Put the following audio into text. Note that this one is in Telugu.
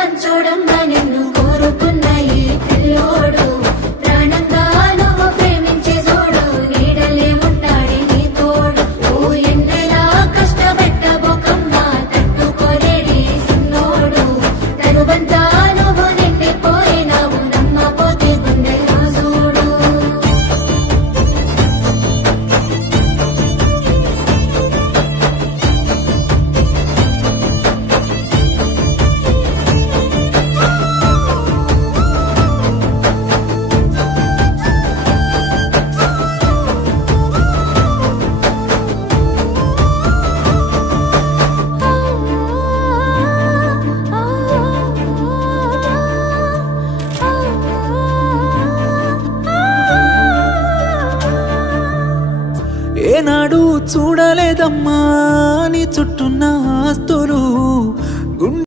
మంచోడమ్మ నిన్ను కోరుకున్న ఈ పిల్లోడు ప్రాణంగా నువ్వు ప్రేమించే చూడు నీడలే ఉంటాడే నీ తోడు ఓ ఎన్నెలా కష్టపెట్టబోకమ్మ తట్టుకోలేడి సిన్నోడు తనువంతా నువ్వు నిండిపోయినావు నమ్మపోతే గుండెల్లో చూడు ఏనాడు చూడలేదమ్మా నీ చుట్టూన్న ఆస్తులు